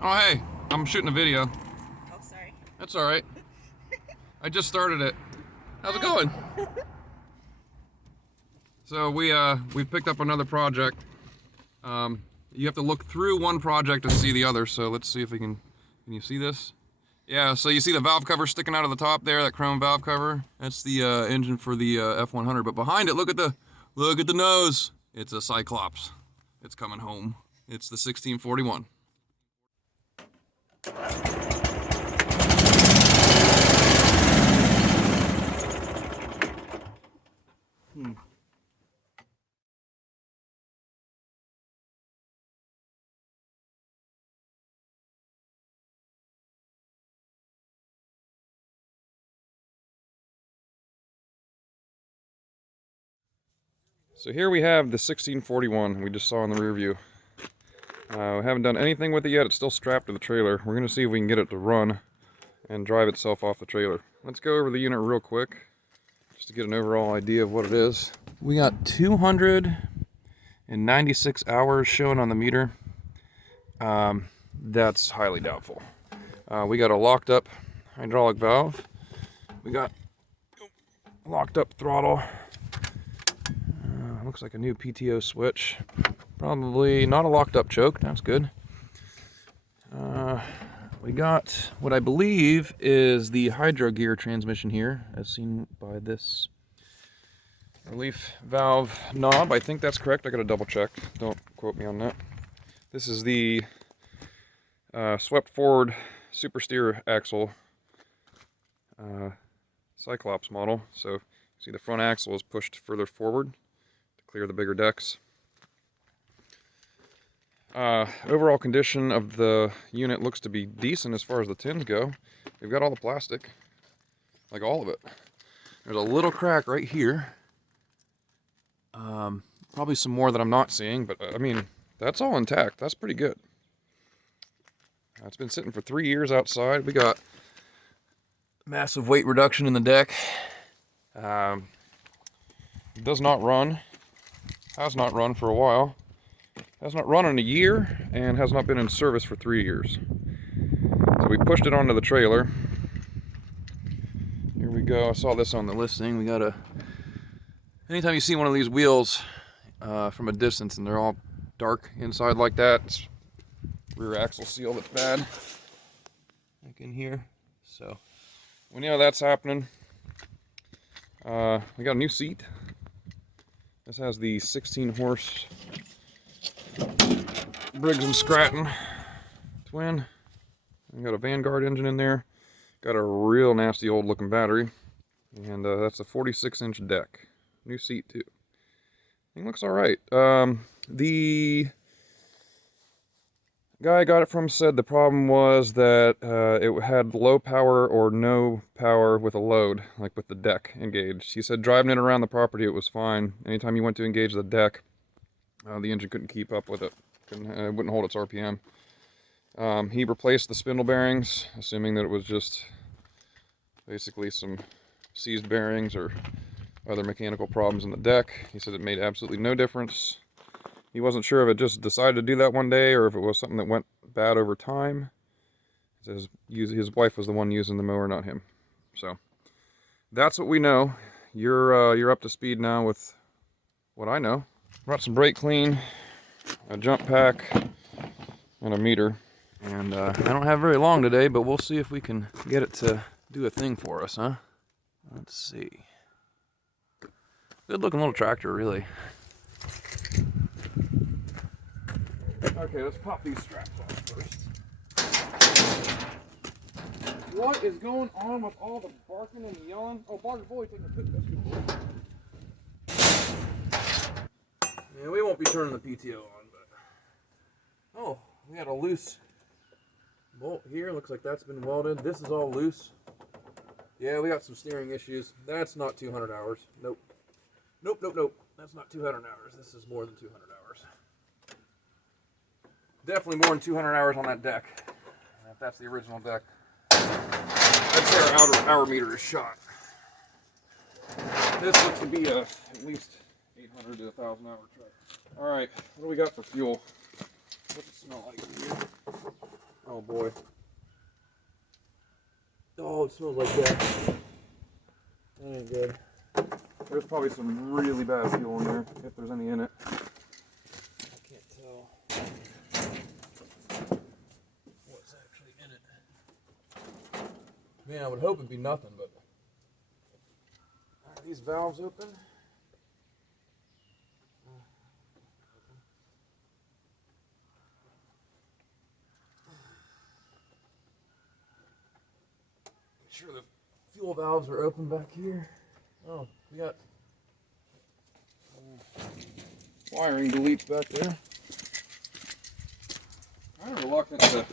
Oh, hey, I'm shooting a video. Oh, sorry. That's all right. I just started it. How's it going? So we picked up another project. You have to look through one project to see the other. So let's see if we can you see this? Yeah, so you see the valve cover sticking out of the top there, that chrome valve cover. That's the engine for the F100. But behind it, look at the nose. It's a Cyclops. It's coming home. It's the 1641. So here we have the 1641 we just saw in the rear view. We haven't done anything with it yet. It's still strapped to the trailer. We're going to see if we can get it to run and drive itself off the trailer. Let's go over the unit real quick just to get an overall idea of what it is. We got 296 hours shown on the meter. That's highly doubtful. We got a locked up hydraulic valve. We got a locked up throttle. Looks like a new PTO switch. Probably not a locked up choke. That's good. We got what I believe is the hydro gear transmission here, as seen by this relief valve knob. I think that's correct. I got to double check. Don't quote me on that. This is the swept forward super steer axle Cyclops model. So you see the front axle is pushed further forward to clear the bigger decks. Overall condition of the unit looks to be decent as far as the tins go. We've got all the plastic, like all of it. There's a little crack right here. Probably some more that I'm not seeing, but I mean, that's all intact. That's pretty good. It's been sitting for 3 years outside. We got massive weight reduction in the deck. It does not run. Has not run for a while. Has not run in a year and has not been in service for 3 years. So we pushed it onto the trailer. Here we go. I saw this on the listing. We got a. Anytime you see one of these wheels from a distance and they're all dark inside like that, it's rear axle seal that's bad. Like in here. So we know that's happening. We got a new seat. This has the 16 horse Briggs and Stratton twin. We got a Vanguard engine in there. Got a real nasty old looking battery. And that's a 46-inch deck. New seat too. Thing looks alright. The guy I got it from said the problem was that it had low power or no power with a load, like with the deck engaged. He said driving it around the property it was fine. Anytime you went to engage the deck, the engine couldn't keep up with it. It wouldn't hold its RPM. He replaced the spindle bearings, assuming that it was just basically some seized bearings or other mechanical problems in the deck. He said it made absolutely no difference. He wasn't sure if it just decided to do that one day or if it was something that went bad over time. His wife was the one using the mower, not him. So that's what we know. You're up to speed now with what I know. Brought some brake clean, a jump pack, and a meter. And I don't have very long today, but we'll see if we can get it to do a thing for us, huh? Let's see. Good looking little tractor, really. Okay, let's pop these straps off first. What is going on with all the barking and yelling? Oh, Barker Boy taking a poop. That's good boy. Yeah, we won't be turning the PTO on, but... Oh, we had a loose bolt here. Looks like that's been welded. This is all loose. Yeah, we got some steering issues. That's not 200 hours. Nope. Nope, nope, nope. That's not 200 hours. This is more than 200 hours. Definitely more than 200 hours on that deck. If that's the original deck, I'd say our hour meter is shot. This looks to be at least 800 to 1,000 hour truck. Alright, what do we got for fuel? What's it smell like in here? Oh, Oh boy. Oh, it smells like that. That ain't good. There's probably some really bad fuel in there, if there's any in it. I can't tell what's actually in it. Man, I would hope it'd be nothing, but... Are these valves open? Make sure the fuel valves are open back here. Oh, we got wiring deletes back there. I'm reluctant to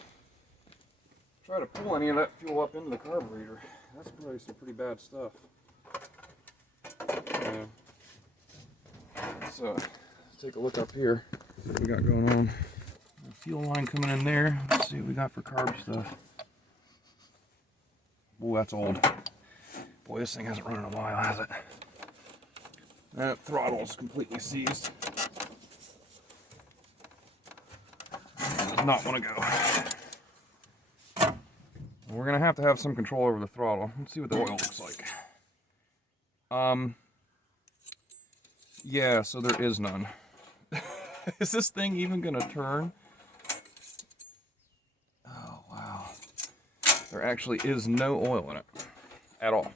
try to pull any of that fuel up into the carburetor. That's probably some pretty bad stuff. Let's take a look up here. What we got going on? The fuel line coming in there. Let's see what we got for carb stuff. Oh, that's old. Boy, this thing hasn't run in a while, has it? That throttle's completely seized. It does not want to go. We're gonna have to have some control over the throttle. Let's see what the oil looks like. Yeah, so there is none. Is this thing even gonna turn? Oh, wow. There actually is no oil in it. At all.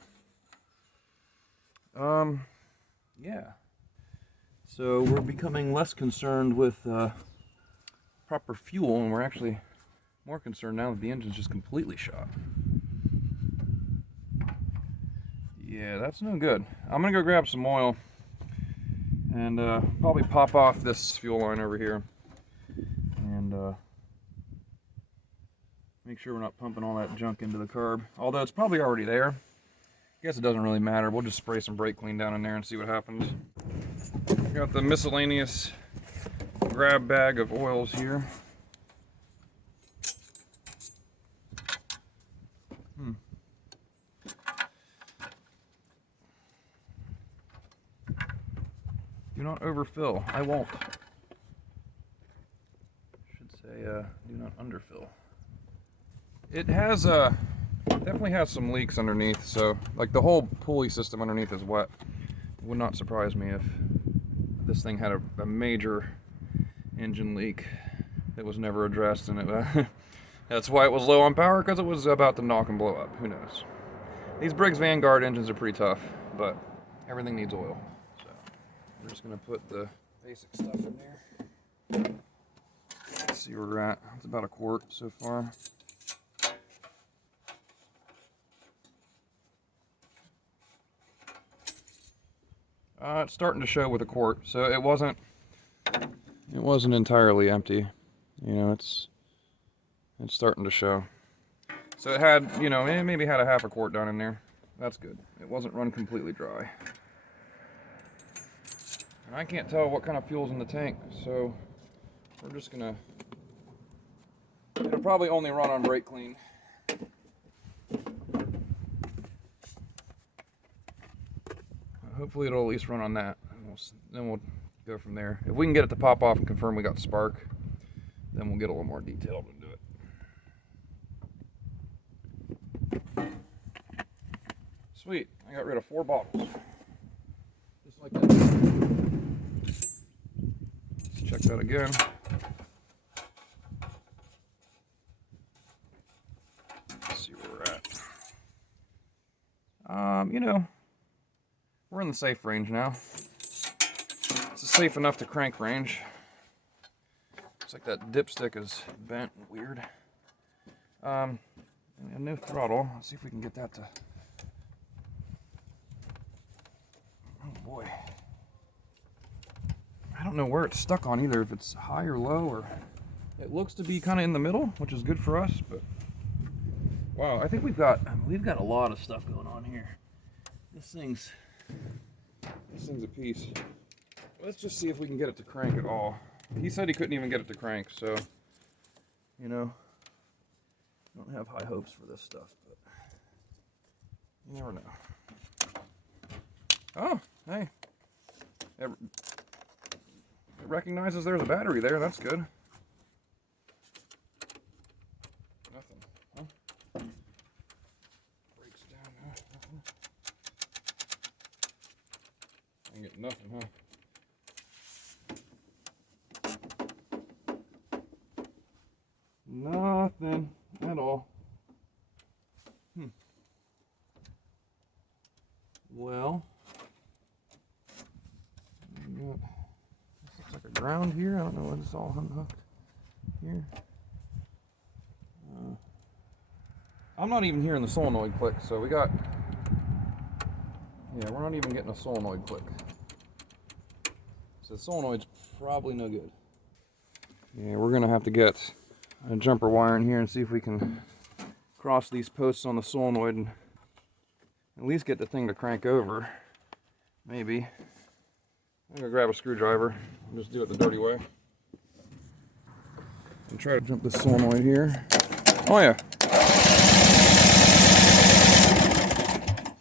Yeah. So we're becoming less concerned with proper fuel, and we're actually more concerned now that the engine's just completely shot. Yeah, that's no good. I'm gonna go grab some oil and probably pop off this fuel line over here and make sure we're not pumping all that junk into the carb. Although it's probably already there. I guess it doesn't really matter. We'll just spray some brake clean down in there and see what happens. Got the miscellaneous grab bag of oils here. Do not overfill. I won't. Should say do not underfill. It has definitely has some leaks underneath, so like the whole pulley system underneath is wet. It would not surprise me if this thing had a major engine leak that was never addressed, and it that's why it was low on power, because it was about to knock and blow up. Who knows? These Briggs Vanguard engines are pretty tough, but everything needs oil. So we're just gonna put the basic stuff in there. Let's see where we're at. It's about a quart so far. It's starting to show with a quart, so it wasn't entirely empty. You know, it's starting to show. So it had, you know, it maybe had a half a quart down in there. That's good. It wasn't run completely dry. And I can't tell what kind of fuel's in the tank, so we're just gonna, it'll probably only run on brake clean. Hopefully it'll at least run on that. Then we'll go from there. If we can get it to pop off and confirm we got spark, then we'll get a little more detailed into it. Sweet, I got rid of 4 bottles. Just like that. Let's check that again. Let's see where we're at. You know, we're in the safe range now. It's safe enough to crank range. Looks like that dipstick is bent and weird. And no throttle. Let's see if we can get that to... Oh boy. I don't know where it's stuck on either, if it's high or low, or... It looks to be kind of in the middle, which is good for us, but... Wow, I think we've got a lot of stuff going on here. This thing's a piece. Let's just see if we can get it to crank at all. He said he couldn't even get it to crank, so, you know, I don't have high hopes for this stuff, but you never know. Oh, hey. It recognizes there's a battery there, that's good. Nothing, huh? Breaks down, huh? Nothing. I ain't getting nothing, huh? Nothing at all. Well, this looks like a ground here. I don't know what it's all unhooked here. I'm not even hearing the solenoid click, so we got, yeah, we're not even getting a solenoid click. So the solenoid's probably no good. Yeah, we're gonna have to get a jumper wire in here and see if we can cross these posts on the solenoid and at least get the thing to crank over. Maybe. I'm gonna grab a screwdriver and just do it the dirty way. And try to jump this solenoid here. Oh yeah.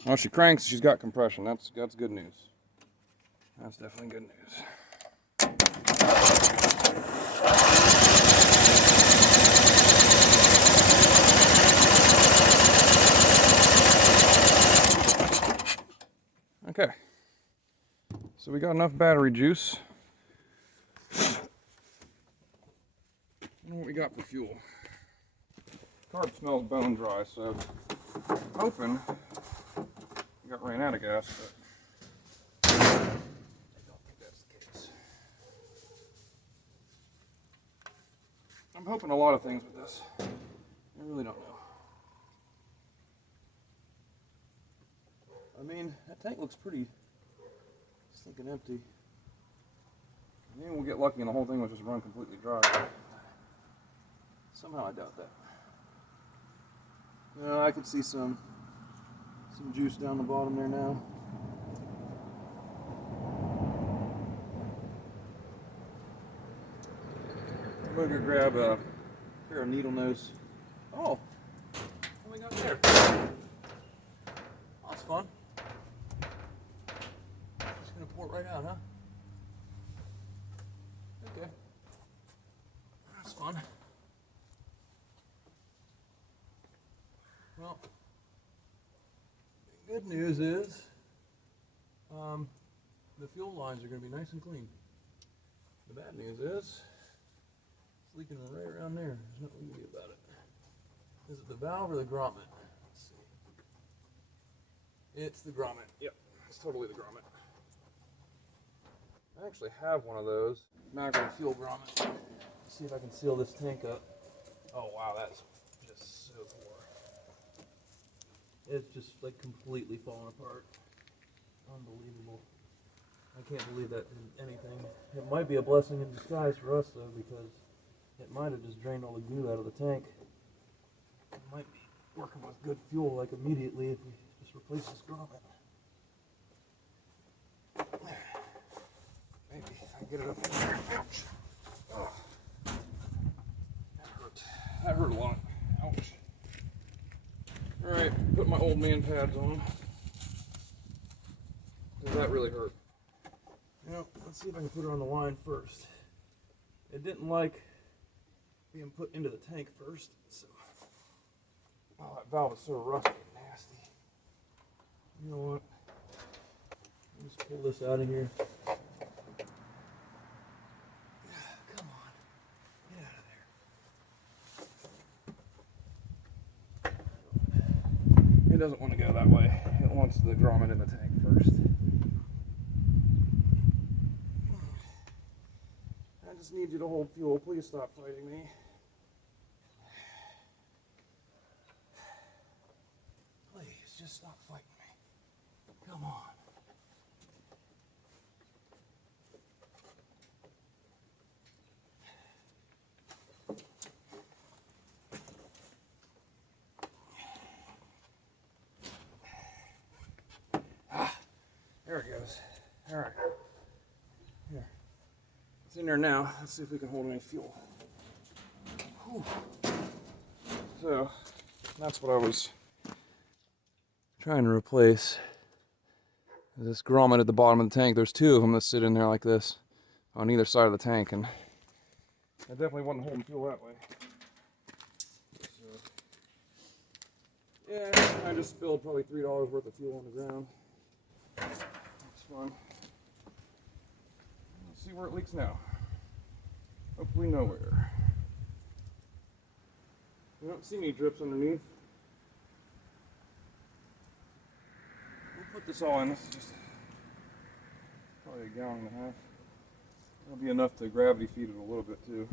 Oh, she cranks, she's got compression. That's good news. That's definitely good news. Okay. So we got enough battery juice. What we got for fuel? Carb smells bone dry, so I'm hoping we got ran out of gas, but I don't think that's the case. I'm hoping a lot of things with this. I really don't know. I mean, that tank looks pretty stinking empty. Maybe we'll get lucky and the whole thing will just run completely dry. Somehow I doubt that. I could see some juice down the bottom there now. I'm going to go grab a pair of needle nose. Oh, what we got there? Oh, that's fun. Just going to pour it right out, huh? Okay. That's fun. Well, the good news is the fuel lines are going to be nice and clean. The bad news is it's leaking right around there. There's nothing we can do about it. Is it the valve or the grommet? Let's see. It's the grommet. Yep, it's totally the grommet. I actually have one of those macro fuel grommets. Let's see if I can seal this tank up. Oh wow, that's just so poor. It's just like completely falling apart. Unbelievable. I can't believe that did anything. It might be a blessing in disguise for us though, because it might have just drained all the goo out of the tank. It might be working with good fuel like immediately if we just replace this grommet. Maybe I can get it up in there. Ouch. Oh. That hurt. That hurt a lot. Ouch. Alright, put my old man pads on. Does that really hurt? You know, let's see if I can put her on the line first. It didn't like being put into the tank first, so. Oh, that valve is so rusty and nasty. You know what? Let's pull this out of here. Come on. Get out of there. It doesn't want to go that way. It wants the grommet in the tank first. I just need you to hold fuel. Please stop fighting me. Please, just stop fighting me. Come on. There it goes. All right. Here. It's in there now. Let's see if we can hold any fuel. Whew. So, that's what I was trying to replace. This grommet at the bottom of the tank. There's two of them that sit in there like this on either side of the tank, and I definitely wasn't holding fuel that way. So, Yeah, I just spilled probably $3 worth of fuel on the ground. That's fun. Let's see where it leaks now. Hopefully nowhere. You don't see any drips underneath. We'll put this all in. This is just probably a gallon and a half. That'll be enough to gravity feed it a little bit too.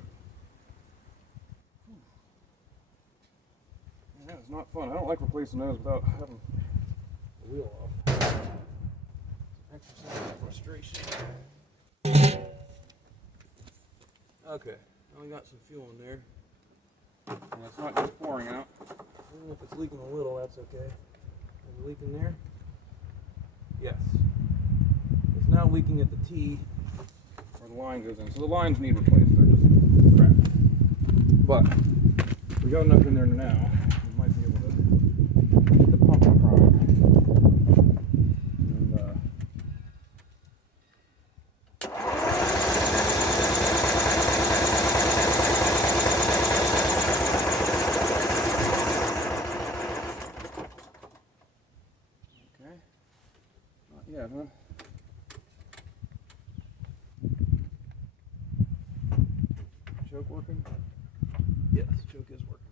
Yeah, it's not fun. I don't like replacing those without having the wheel off. Exercise of frustration. Okay, now we got some fuel in there. And it's not just pouring out. Even if it's leaking a little, that's okay. Is it leaking there? Yes. It's now leaking at the T where the line goes in. So the lines need replaced. They're just crap. But we got enough in there now. We might be able to get the pump prime. Yeah, huh? Choke working? Yes, choke is working.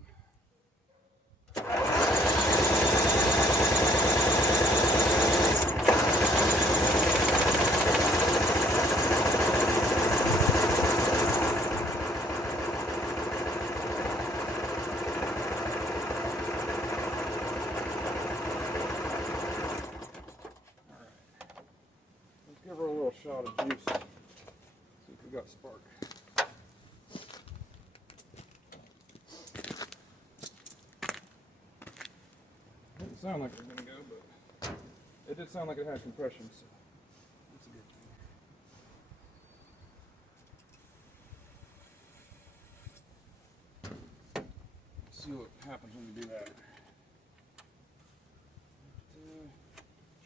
Give her a little shot of juice. See if we got spark. Didn't sound like it was going to go, but it did sound like it had compression, so that's a good thing. Let's see what happens when we do that.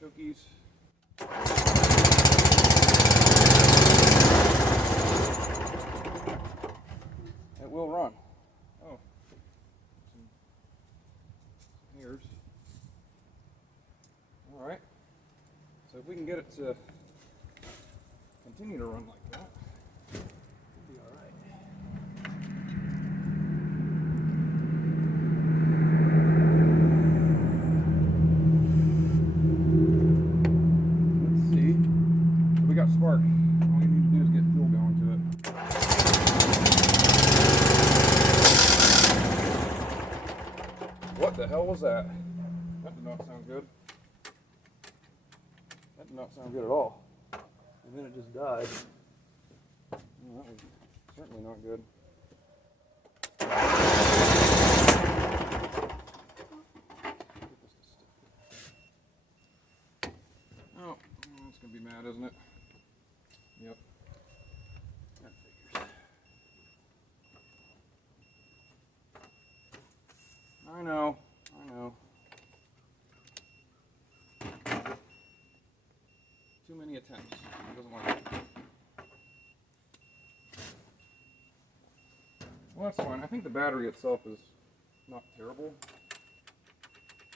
Chokies. It will run. Oh, some hairs. All right. So if we can get it to continue to run like that, it'll be all right. Let's see. So we got spark. All we need to do is get fuel going to it. What the hell was that? That did not sound good. That did not sound good at all. And then it just died. Well, that was certainly not good. Oh, it's going to be mad, isn't it? Yep. That figures. I know. Too many attempts. It doesn't like it. Well, that's fine. I think the battery itself is not terrible.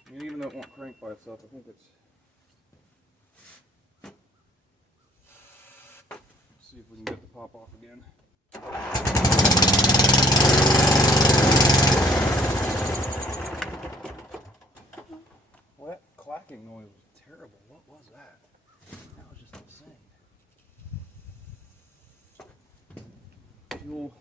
I mean, even though it won't crank by itself, I think it's... Let's see if we can get the pop off again. Well, that clacking noise was terrible. What was that? That was just insane. Fuel.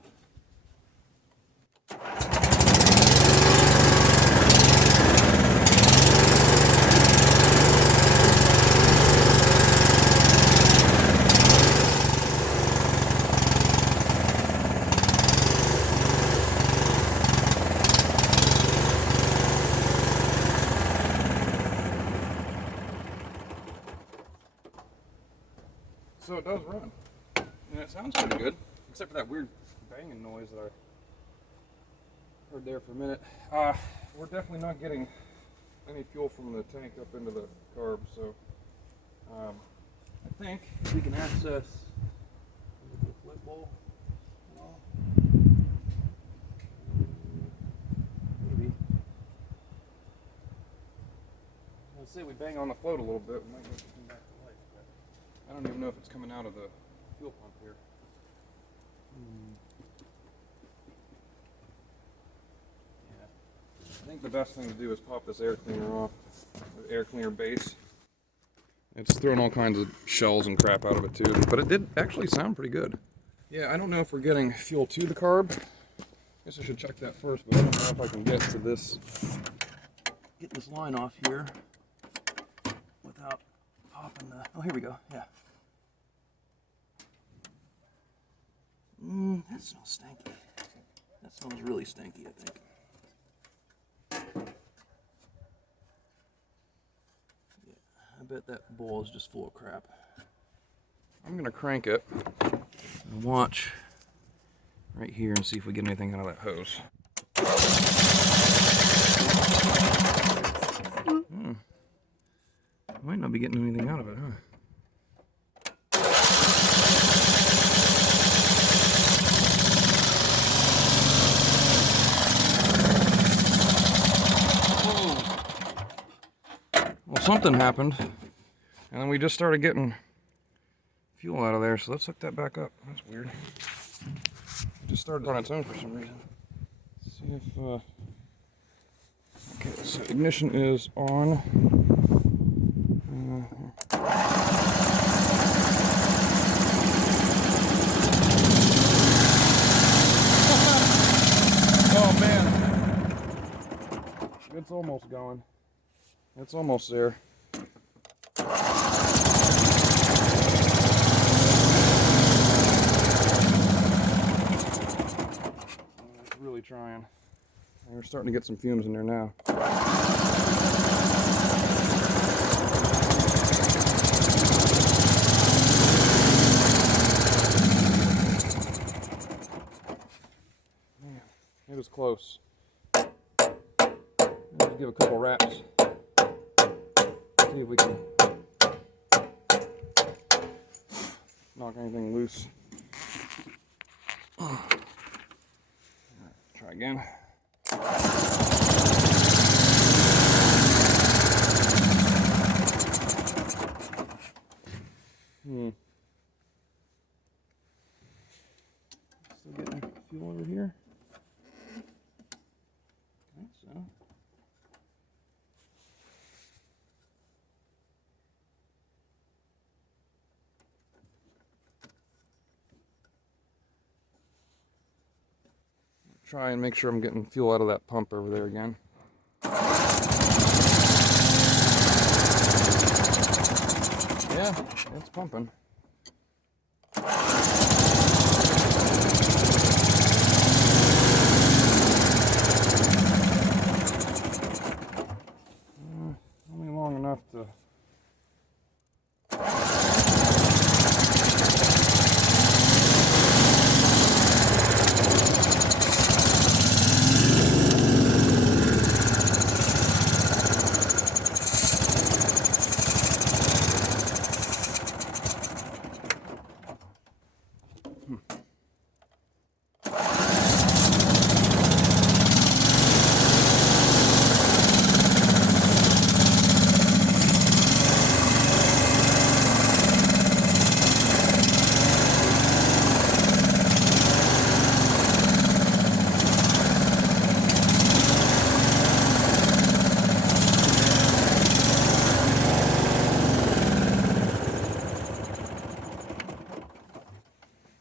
So it does run, and it sounds pretty good, except for that weird banging noise that I heard there for a minute. We're definitely not getting any fuel from the tank up into the carb, so I think we can access the flip bowl. Maybe. Let's say we bang on the float a little bit, we might get something back to life, but I don't even know if it's coming out of the fuel pump here. Yeah. I think the best thing to do is pop this air cleaner off, the air cleaner base. It's thrown all kinds of shells and crap out of it too, but it did actually sound pretty good. Yeah, I don't know if we're getting fuel to the carb. Guess I should check that first, but I don't know if I can get to this, get this line off here without popping the, oh, here we go, yeah. That smells stinky. That smells really stinky, I think. Yeah, I bet that bowl is just full of crap. I'm gonna crank it and watch right here and see if we get anything out of that hose. Might not be getting anything out of it, huh? Well, something happened, and then we just started getting fuel out of there, so let's hook that back up. That's weird. It just started on its own for some reason. Let's see if, okay, so ignition is on. Oh man, it's almost going. It's almost there. It's really trying. And we're starting to get some fumes in there now. Man, it was close. Let's give a couple raps. See if we can knock anything loose. Try again. Still getting fuel over here? I think so. Try and make sure I'm getting fuel out of that pump over there again. Yeah, it's pumping. Only long enough to...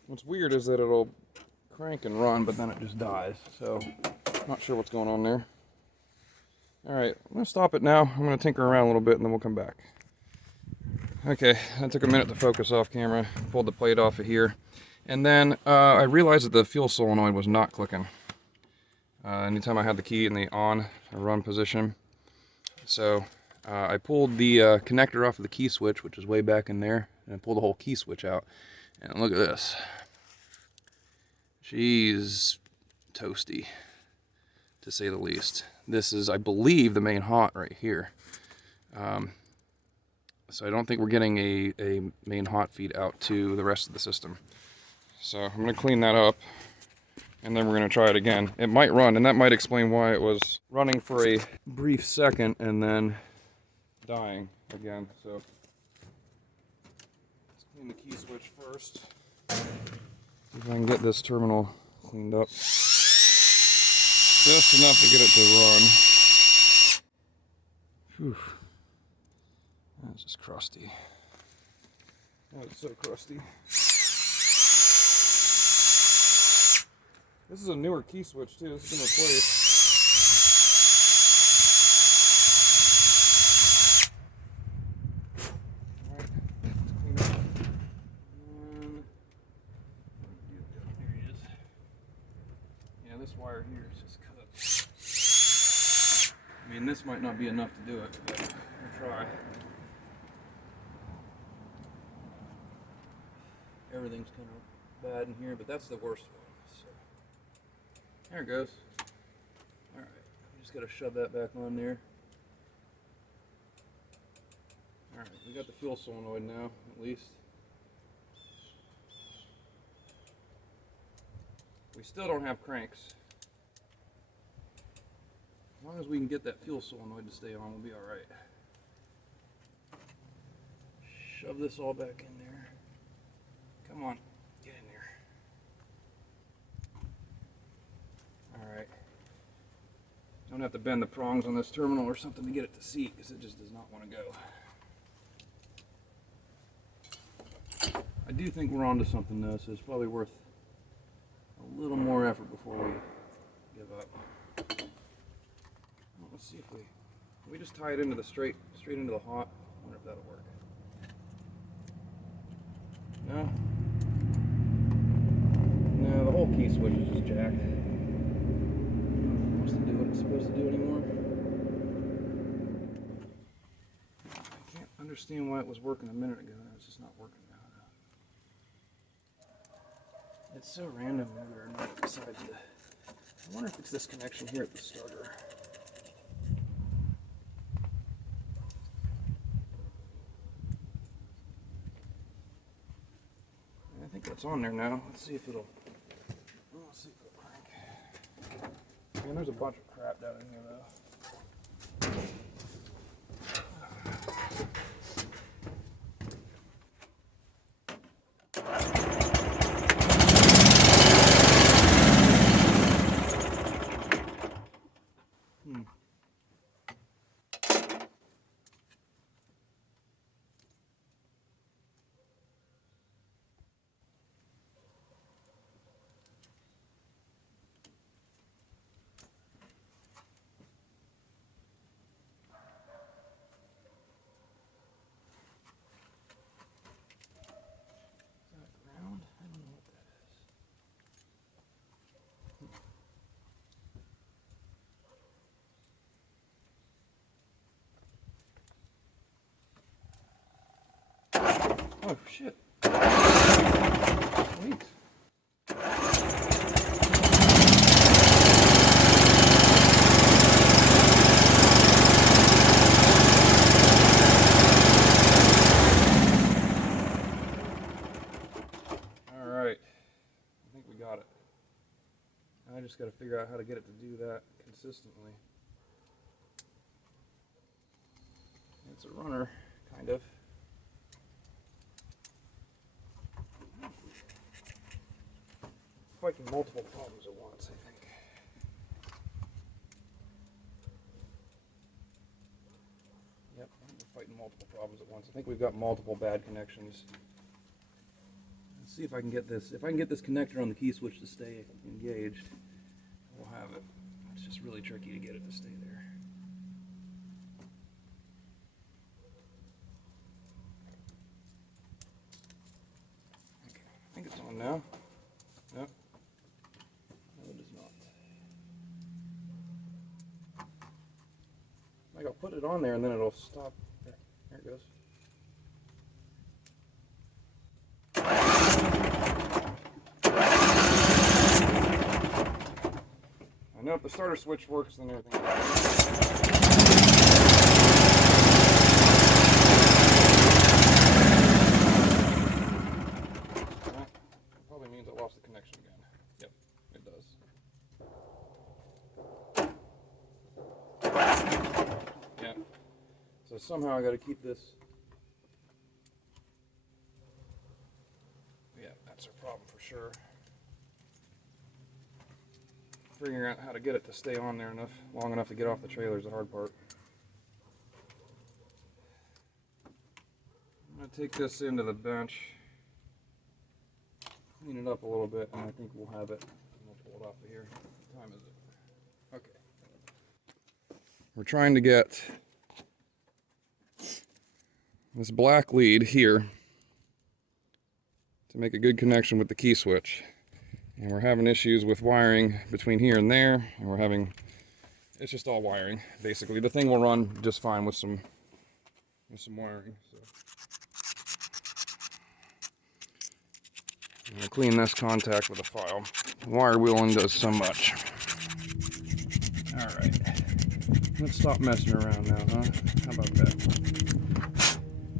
What's weird is that it'll crank and run, but then it just dies. So, not sure what's going on there. Alright, I'm going to stop it now. I'm going to tinker around a little bit and then we'll come back. Okay, that took a minute to focus off camera. Pulled the plate off of here. And then I realized that the fuel solenoid was not clicking. Anytime I had the key in the on or run position. So I pulled the connector off of the key switch, which is way back in there, and I pulled the whole key switch out. And look at this. She's toasty, to say the least. This is, I believe, the main hot right here. So I don't think we're getting a main hot feed out to the rest of the system. So I'm going to clean that up, and then we're going to try it again. It might run, and that might explain why it was running for a brief second and then dying again. So let's clean the key switch first. See if I can get this terminal cleaned up. Just enough to get it to run. Whew. That's just crusty. Oh, it's so crusty. This is a newer key switch too. This has been replaced. Alright, let's clean it up. And there he is. Yeah, this wire here is just cut. I mean, this might not be enough to do it, but we'll try. Everything's kind of bad in here, but that's the worst one. So, there it goes. Alright, just got to shove that back on there. Alright, we got the fuel solenoid now, at least. We still don't have cranks. As long as we can get that fuel solenoid to stay on, we'll be alright. Shove this all back in there. Come on, get in there. Alright. Don't have to bend the prongs on this terminal or something to get it to seat, because it just does not want to go. I do think we're onto something though, so it's probably worth a little more effort before we give up. Well, let's see if we just tie it into the straight into the hot. I wonder if that'll work. No. No, the whole key switch is just jacked. It wants to do what it's supposed to do anymore. I can't understand why it was working a minute ago. It's just not working now. It's so random whether or not it decides to. I wonder if it's this connection here at the starter. I think that's on there now. Let's see if it'll crank. Man, there's a bunch of crap down in here though. Oh shit. Sweet. Alright. I think we got it. I just got to figure out how to get it to do that consistently. It's a runner, kind of. Fighting multiple problems at once, I think. Yep, we're fighting multiple problems at once. I think we've got multiple bad connections. Let's see if I can get this. If I can get this connector on the key switch to stay engaged, we'll have it. It's just really tricky to get it to stay there. Okay, I think it's on now. Yep. Like I'll put it on there and then it'll stop. There it goes. I know if the starter switch works, then everything works. That probably means I lost the connection again. Yep, it does. So But somehow I got to keep this. Yeah, that's a problem for sure. Figuring out how to get it to stay on there long enough to get off the trailer is the hard part. I'm going to take this into the bench, clean it up a little bit, and I think we'll have it. We'll pull it off of here. What time is it? Okay. We're trying to get this black lead here to make a good connection with the key switch. And we're having issues with wiring between here and there, and it's just all wiring, basically. The thing will run just fine with some wiring. So I'm going to clean this contact with a file. Wire wheeling does so much. Alright, let's stop messing around now, huh? How about that?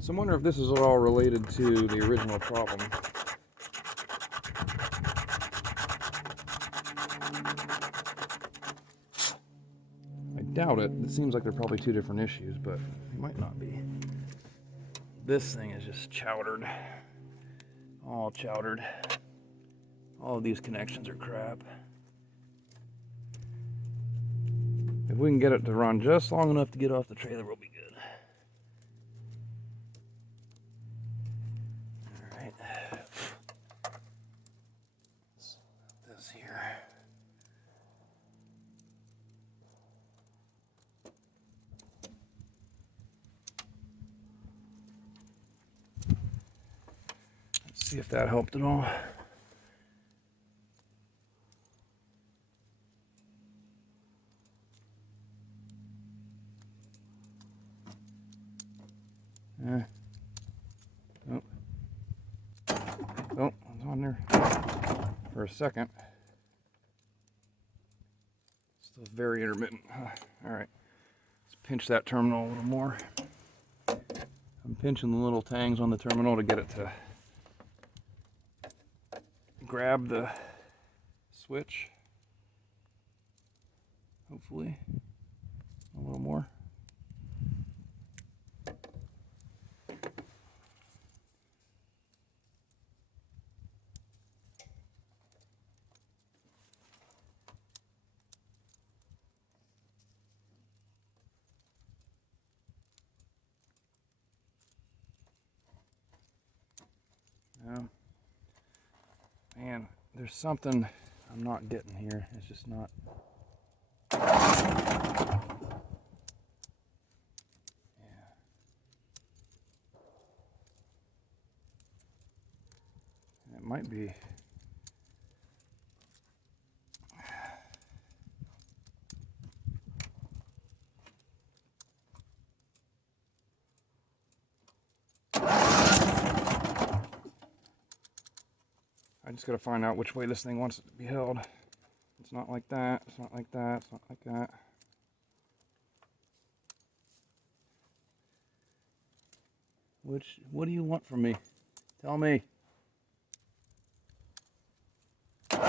So I wonder if this is at all related to the original problem. Doubt it. It seems like they're probably two different issues, but they might not be. This thing is just chowdered. All chowdered. All of these connections are crap. If we can get it to run just long enough to get off the trailer, we'll be good. Alright. This here. See if that helped at all. Oh, I was on there for a second. Still very intermittent. All right, let's pinch that terminal a little more. I'm pinching the little tangs on the terminal to get it to grab the switch, hopefully a little more. Man, there's something I'm not getting here. It's just not. Yeah. It might be. I just got to find out which way this thing wants it to be held. It's not like that, it's not like that, it's not like that. What do you want from me? Tell me. If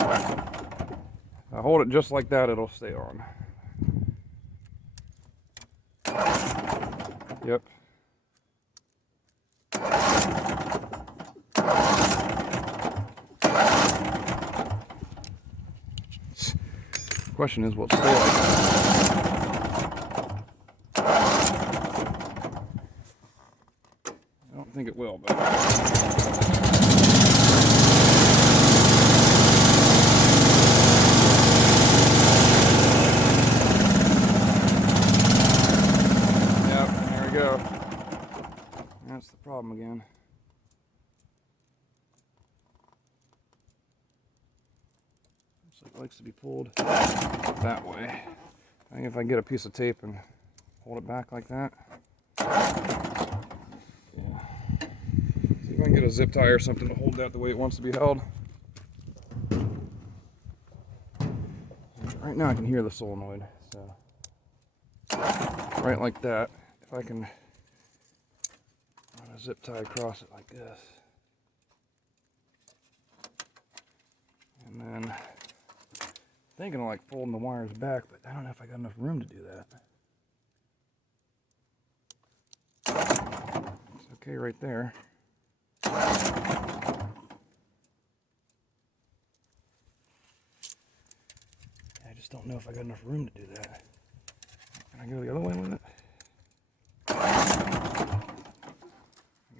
I hold it just like that, it'll stay on. Yep. Question is, will it stay like that? I don't think it will, but yep, there we go. That's the problem again. It likes to be pulled that way. I think if I can get a piece of tape and hold it back like that. Yeah. See if I can get a zip tie or something to hold that the way it wants to be held. Right now I can hear the solenoid, so right like that. If I can run a zip tie across it like this. And then thinking of like folding the wires back, but I don't know if I got enough room to do that. okay right there. I just don't know if I got enough room to do that. Can I go the other way with it?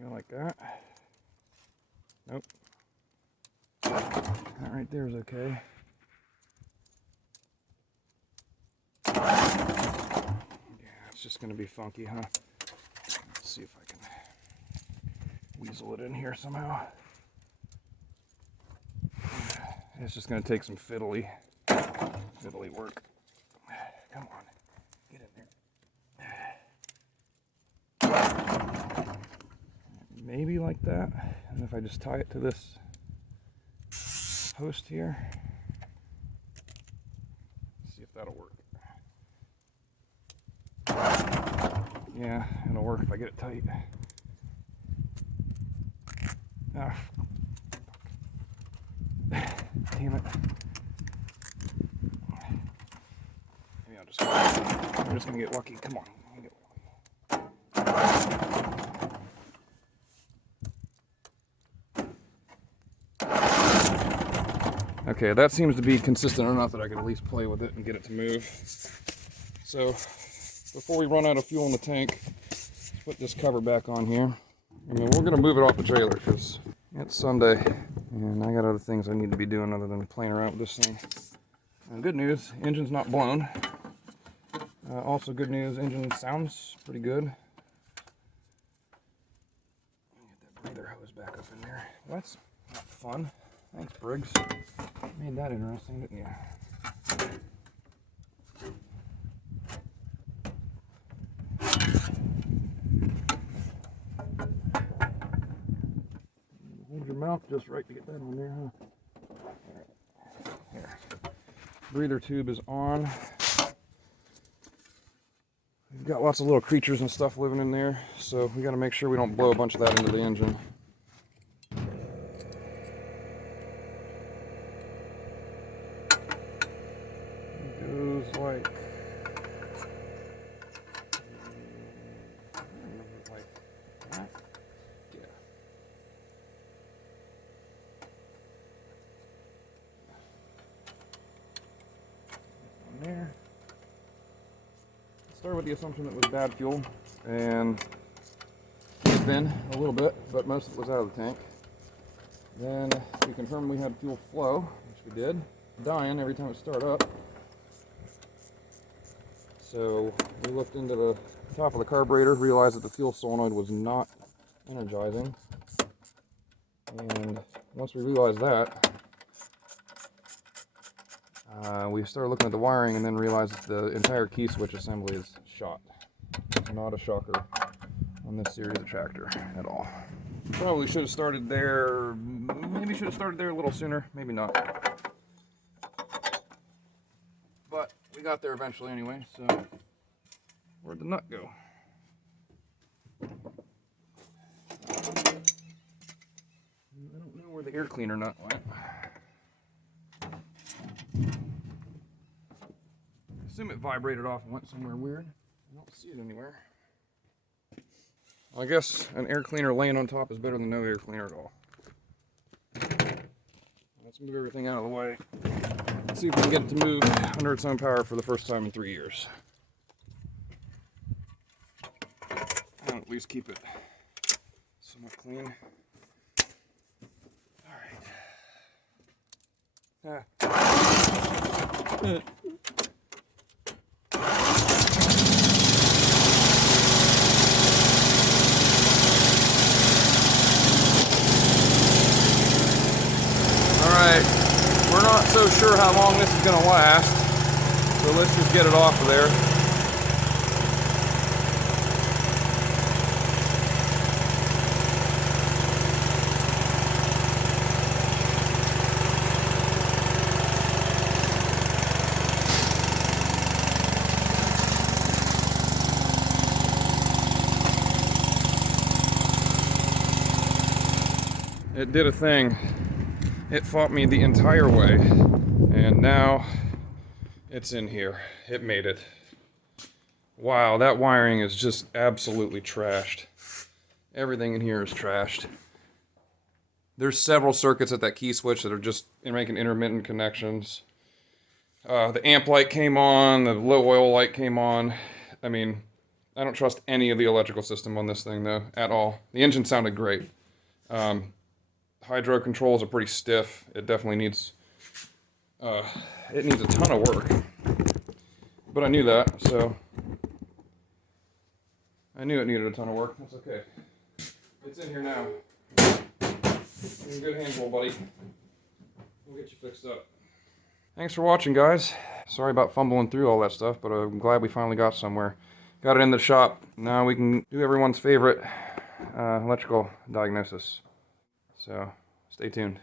Go like that. Nope. That right there is okay. Yeah, it's just going to be funky, huh? Let's see if I can weasel it in here somehow. It's just going to take some fiddly work. Come on, get in there. Maybe like that. And if I just tie it to this post here, see if that'll work. Yeah, it'll work if I get it tight. Ah, damn it. Maybe I'm just gonna get lucky. Come on. Okay, that seems to be consistent enough that I can at least play with it and get it to move. So, before we run out of fuel in the tank, let's put this cover back on here. I mean, we're going to move it off the trailer because it's Sunday and I got other things I need to be doing other than playing around with this thing. Good news, engine's not blown. Also good news, engine sounds pretty good. Get that breather hose back up in there. Well, that's not fun. Thanks, Briggs. Made that interesting, didn't you? Hold your mouth just right to get that on there, huh? Alright. Here. Breather tube is on. We've got lots of little creatures and stuff living in there, so we got to make sure we don't blow a bunch of that into the engine. Like that. Yeah. On there. Start with the assumption that it was bad fuel, and it's been a little bit, but most of it was out of the tank. Then we confirmed we had fuel flow, which we did. Dying every time it started up. So we looked into the top of the carburetor, realized that the fuel solenoid was not energizing. And once we realized that, we started looking at the wiring and then realized that the entire key switch assembly is shot. It's not a shocker on this series of tractor at all. Probably should have started there, maybe should have started there a little sooner, maybe not. But we got there eventually anyway, so where'd the nut go? I don't know where the air cleaner nut went. I assume it vibrated off and went somewhere weird. I don't see it anywhere. Well, I guess an air cleaner laying on top is better than no air cleaner at all. Let's move everything out of the way. Let's see if we can get it to move under its own power for the first time in 3 years. And at least keep it somewhat clean. Alright. Alright, we're not so sure how long this is going to last, so let's just get it off of there. It did a thing. It fought me the entire way, and now it's in here. It made it. Wow, that wiring is just absolutely trashed. Everything in here is trashed. There's several circuits at that key switch that are just making intermittent connections. The amp light came on, the low oil light came on. I mean, I don't trust any of the electrical system on this thing though, at all. The engine sounded great. Hydro controls are pretty stiff. It definitely needs, it needs a ton of work. But I knew that, so I knew it needed a ton of work. That's okay. It's in here now. You're in good hands, little buddy. We'll get you fixed up. Thanks for watching, guys. Sorry about fumbling through all that stuff, but I'm glad we finally got somewhere. Got it in the shop. Now we can do everyone's favorite electrical diagnosis. So, stay tuned.